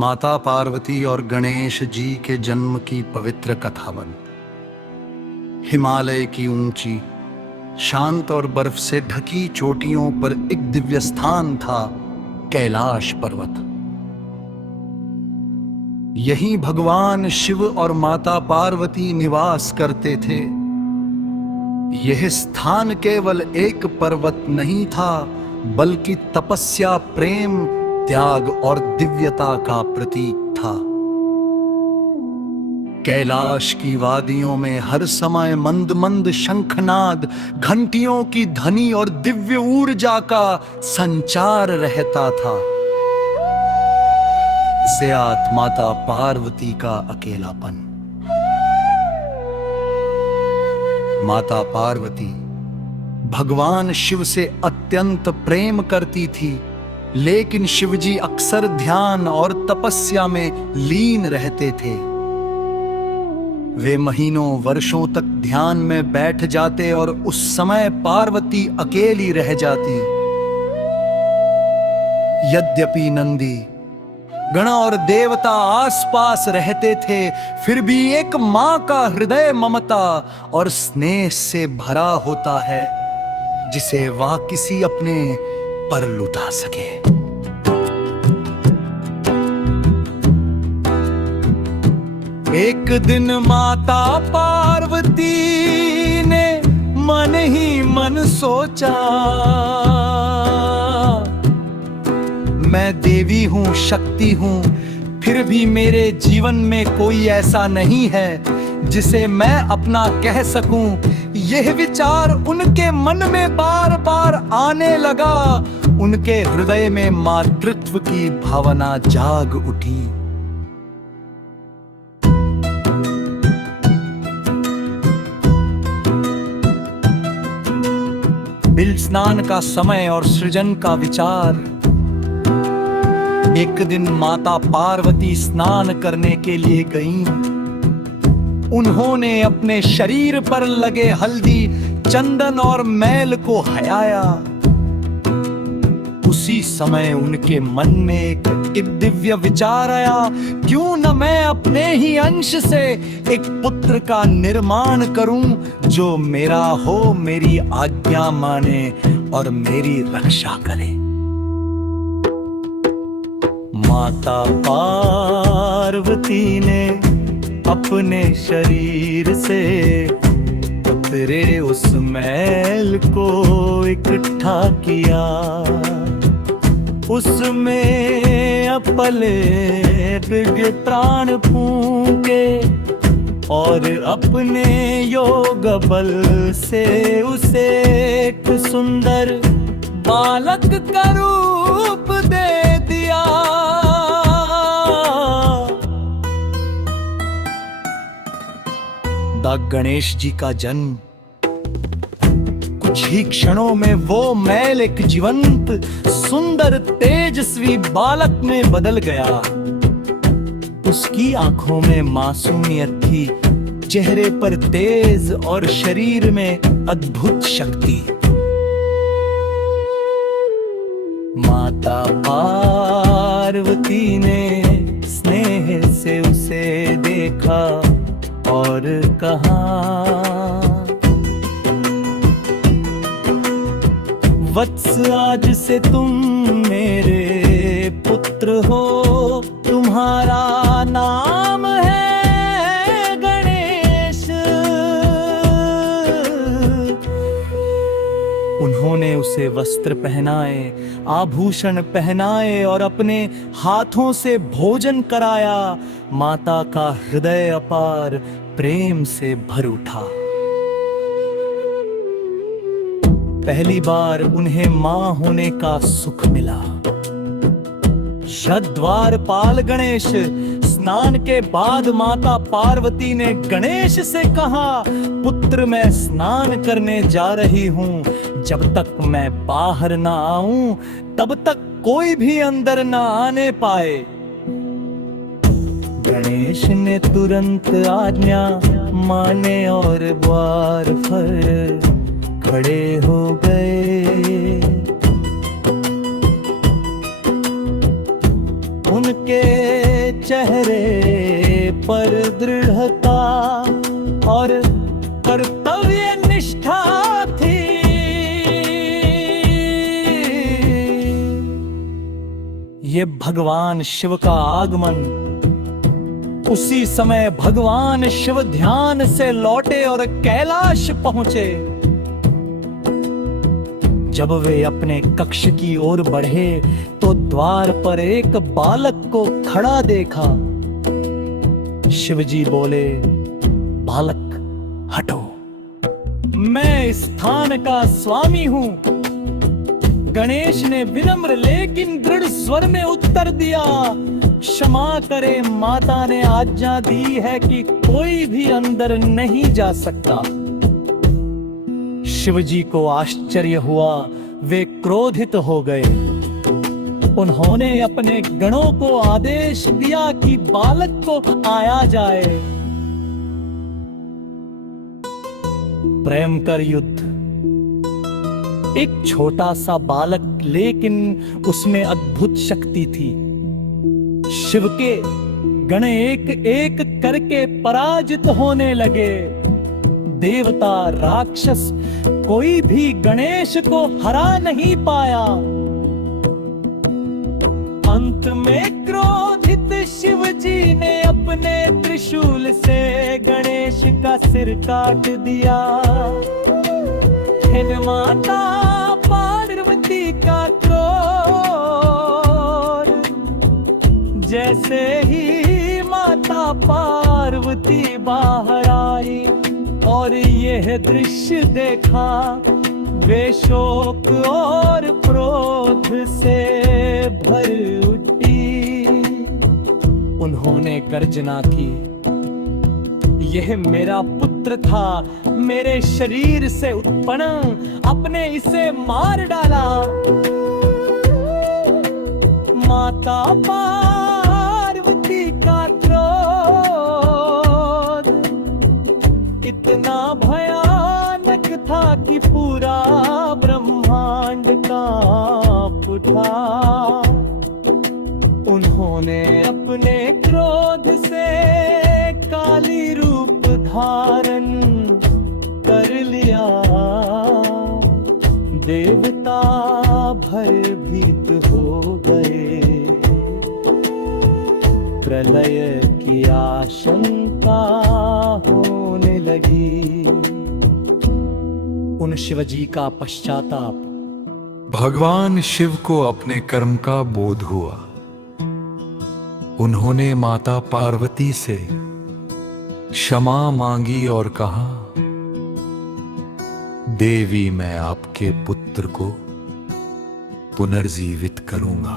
माता पार्वती और गणेश जी के जन्म की पवित्र कथावन। हिमालय की ऊंची, शांत और बर्फ से ढकी चोटियों पर एक दिव्य स्थान था, कैलाश पर्वत। यहीं भगवान शिव और माता पार्वती निवास करते थे। यह स्थान केवल एक पर्वत नहीं था, बल्कि तपस्या, प्रेम, त्याग और दिव्यता का प्रतीक था। कैलाश की वादियों में हर समय मंद मंद शंखनाद, घंटियों की ध्वनि और दिव्य ऊर्जा का संचार रहता था। सियात माता पार्वती का अकेलापन। माता पार्वती भगवान शिव से अत्यंत प्रेम करती थी, लेकिन शिवजी अक्सर ध्यान और तपस्या में लीन रहते थे। वे महीनों वर्षों तक ध्यान में बैठ जाते और उस समय पार्वती अकेली रह जाती। यद्यपि नंदी, गण और देवता आसपास रहते थे, फिर भी एक मां का हृदय ममता और स्नेह से भरा होता है, जिसे वह किसी अपने पर लुटा सके। एक दिन माता पार्वती ने मन ही मन सोचा, मैं देवी हूं, शक्ति हूं, फिर भी मेरे जीवन में कोई ऐसा नहीं है जिसे मैं अपना कह सकूं। यह विचार उनके मन में बार बार आने लगा। उनके हृदय में मातृत्व की भावना जाग उठी। बिल स्नान का समय और सृजन का विचार। एक दिन माता पार्वती स्नान करने के लिए गईं। उन्होंने अपने शरीर पर लगे हल्दी, चंदन और मैल को हटाया। उसी समय उनके मन में एक दिव्य विचार आया, क्यों न मैं अपने ही अंश से एक पुत्र का निर्माण करूं, जो मेरा हो, मेरी आज्ञा माने और मेरी रक्षा करे। माता पार्वती ने अपने शरीर से उतरे उस मैल को इकट्ठा किया। उसमें अपने दिव्य प्राण फूंके और अपने योग बल से उसे एक सुंदर बालक का रूप दे दिया। गणेश जी का जन्म। कुछ ही क्षणों में वो मैल एक जीवंत, सुंदर, तेजस्वी बालक में बदल गया। उसकी आंखों में मासूमियत थी, चेहरे पर तेज और शरीर में अद्भुत शक्ति। माता पार्वती ने स्नेह से उसे देखा और कहा, वत्स आज से तुम मेरे पुत्र हो, तुम्हारा नाम है गणेश। उन्होंने उसे वस्त्र पहनाए, आभूषण पहनाए और अपने हाथों से भोजन कराया। माता का हृदय अपार प्रेम से भर उठा। पहली बार उन्हें मां होने का सुख मिला। द्वारपाल गणेश। स्नान के बाद माता पार्वती ने गणेश से कहा, पुत्र मैं स्नान करने जा रही हूं, जब तक मैं बाहर ना आऊं तब तक कोई भी अंदर ना आने पाए। गणेश ने तुरंत आज्ञा माने और द्वार पर खड़े हो गए। उनके चेहरे पर दृढ़ता और कर्तव्य निष्ठा थी। ये भगवान शिव का आगमन। उसी समय भगवान शिव ध्यान से लौटे और कैलाश पहुंचे। जब वे अपने कक्ष की ओर बढ़े तो द्वार पर एक बालक को खड़ा देखा। शिवजी बोले, बालक हटो, मैं इस स्थान का स्वामी हूं। गणेश ने विनम्र लेकिन दृढ़ स्वर में उत्तर दिया, क्षमा करे, माता ने आज्ञा दी है कि कोई भी अंदर नहीं जा सकता। शिवजी को आश्चर्य हुआ, वे क्रोधित हो गए। उन्होंने अपने गणों को आदेश दिया कि बालक को आया जाए। प्रेम कर युद्ध। एक छोटा सा बालक, लेकिन उसमें अद्भुत शक्ति थी। शिव के गण एक एक करके पराजित होने लगे। देवता, राक्षस, कोई भी गणेश को हरा नहीं पाया। अंत में क्रोधित शिवजी ने अपने त्रिशूल से गणेश का सिर काट दिया। हे माता पार्वती का क्रोध। जैसे ही माता पार्वती बाहर आई और यह दृश्य देखा, वे शोक और क्रोध से भर उठी। उन्होंने गर्जना की, यह मेरा पुत्र था, मेरे शरीर से उत्पन्न, अपने इसे मार डाला। माता पार्वती का क्रोध इतना भयानक था कि पूरा ब्रह्मांड कांप उठा। उन्होंने अपने क्रोध से काली रूप धारण कर लिया। देवता भयभीत हो गए। प्रलय की आशंका होने लगी। उन शिवजी का पश्चाताप। भगवान शिव को अपने कर्म का बोध हुआ। उन्होंने माता पार्वती से क्षमा मांगी और कहा, देवी, मैं आपके पुत्र को पुनर्जीवित करूंगा।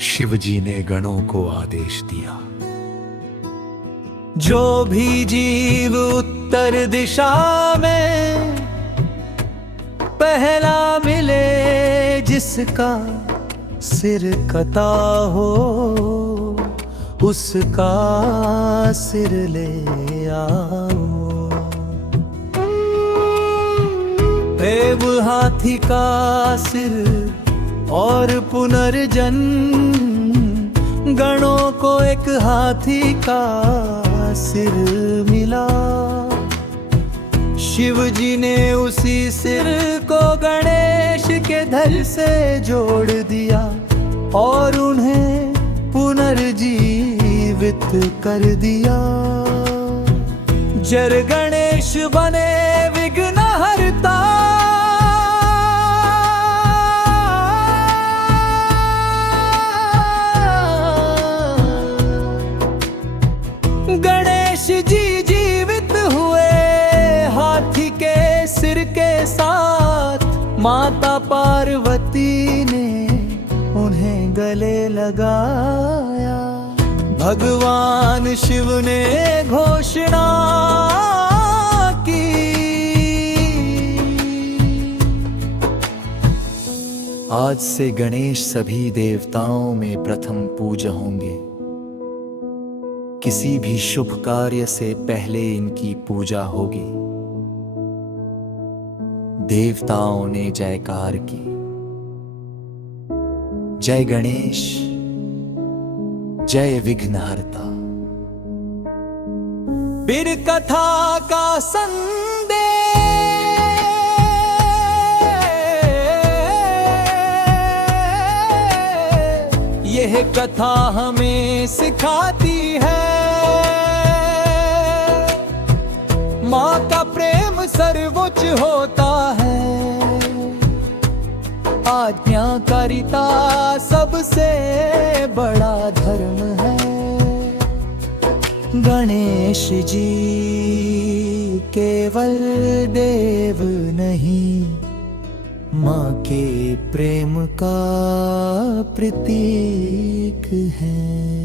शिवजी ने गणों को आदेश दिया, जो भी जीव उत्तर दिशा में पहला मिले, जिसका सिर कटा हो, उसका सिर ले आओ। देव हाथी का सिर और पुनर्जन्म, गणों को एक हाथी का सिर मिला। शिवजी ने उसी सिर को गणेश के धड़ से जोड़ दिया और उन्हें पुनर्जीवित कर दिया। जर गणेश बने विघ्नहर्ता, गणेश जी जीवित हुए हाथी के सिर के साथ। माता पार्वती ने उन्हें गले लगाया। भगवान शिव ने घोषणा की, आज से गणेश सभी देवताओं में प्रथम पूज्य होंगे। किसी भी शुभ कार्य से पहले इनकी पूजा होगी। देवताओं ने जयकार की, जय गणेश। जय विघ्नहर्ता। फिर कथा का संदेश यह कथा हमें सिखाती है, माँ का प्रेम सर्वोच्च होता है, आज्ञाकारिता सबसे बड़ा धर्म है। गणेश जी केवल देव नहीं, माँ के प्रेम का प्रतीक है।